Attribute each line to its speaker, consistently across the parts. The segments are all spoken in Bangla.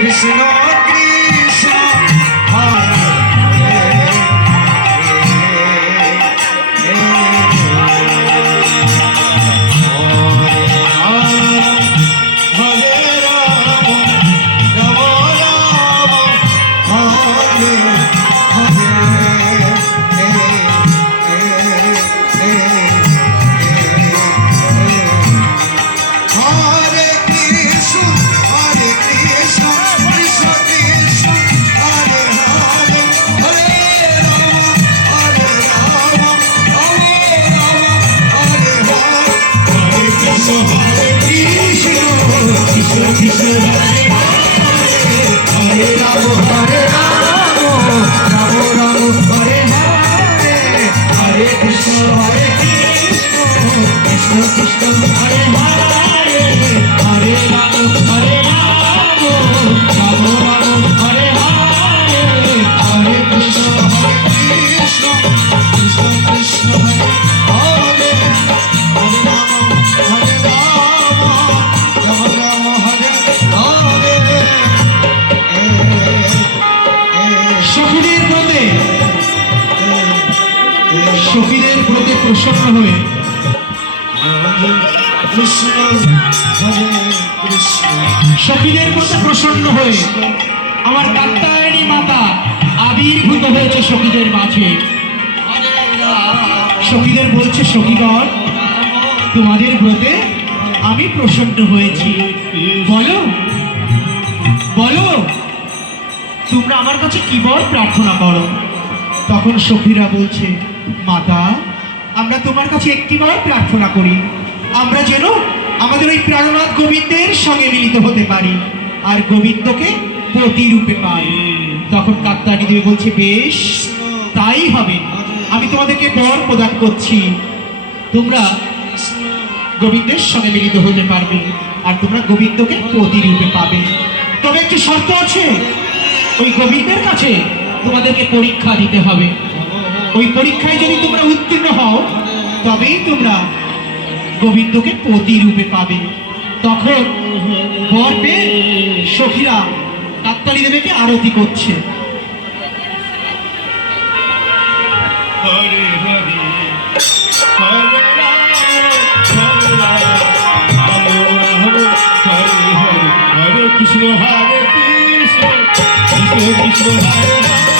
Speaker 1: কৃষ্ণ কৃষ্ণ
Speaker 2: কবিদের প্রতি প্রসন্ন হয়ে সখীদের প্রতি প্রসন্ন হয়ে আমার কাত্তায়নী মাতা আবির্ভূত হয়েছে সখীদের মাঝে সখীদের বলছে সখীগণ তোমাদের ব্রতে আমি প্রসন্ন হয়েছি বলো বলো তোমরা আমার কাছে কি বল প্রার্থনা করো তখন সফিরা বলছে মাতা আমরা তোমার কাছে একটিবার প্রার্থনা করি আমরা যেন আমাদের ওই প্রাণনাথ গোবিন্দের সঙ্গে মিলিত হতে পারি আর গোবিন্দকে প্রতিরূপে পাই তখন কাত্তানি দেবী বলছে বেশ তাই হবে আমি তোমাদেরকে বর প্রদান করছি তোমরা গোবিন্দের সঙ্গে মিলিত হতে পারবে আর তোমরা গোবিন্দকে প্রতিরূপে পাবে তবে একটি শর্ত আছে ওই গোবিন্দের কাছে তোমাদেরকে পরীক্ষা দিতে হবে ওই পরীক্ষায় যদি তোমরা উত্তীর্ণ হও তবেই তোমরা গোবিন্দকে পতি রূপে পাবে তখন বর সখীরা কাকতালি দেবীকে আরতি করছে
Speaker 1: হরে হরে হরে Hare Krishna Hare Krishna Krishna Krishna Hare Hare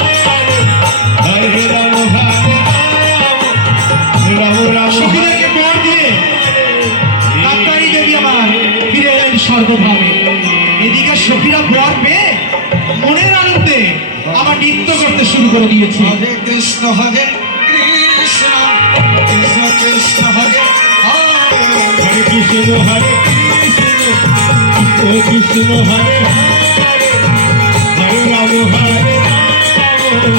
Speaker 2: সর্বভাবে এদিকে সখীরা বর পেয়ে মনের আনন্দে আবার নৃত্য করতে শুরু করে দিয়েছে
Speaker 1: হরে কৃষ্ণ হরে কৃষ্ণ কৃষ্ণ হরে হরে কৃষ্ণ হরে কৃষ্ণ কৃষ্ণ হরে হরে হরে রাম হরে রাম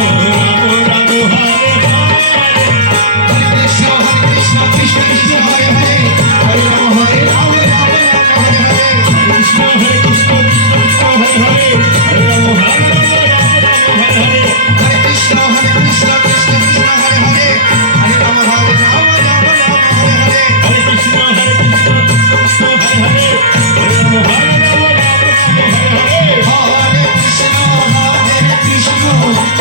Speaker 1: রাম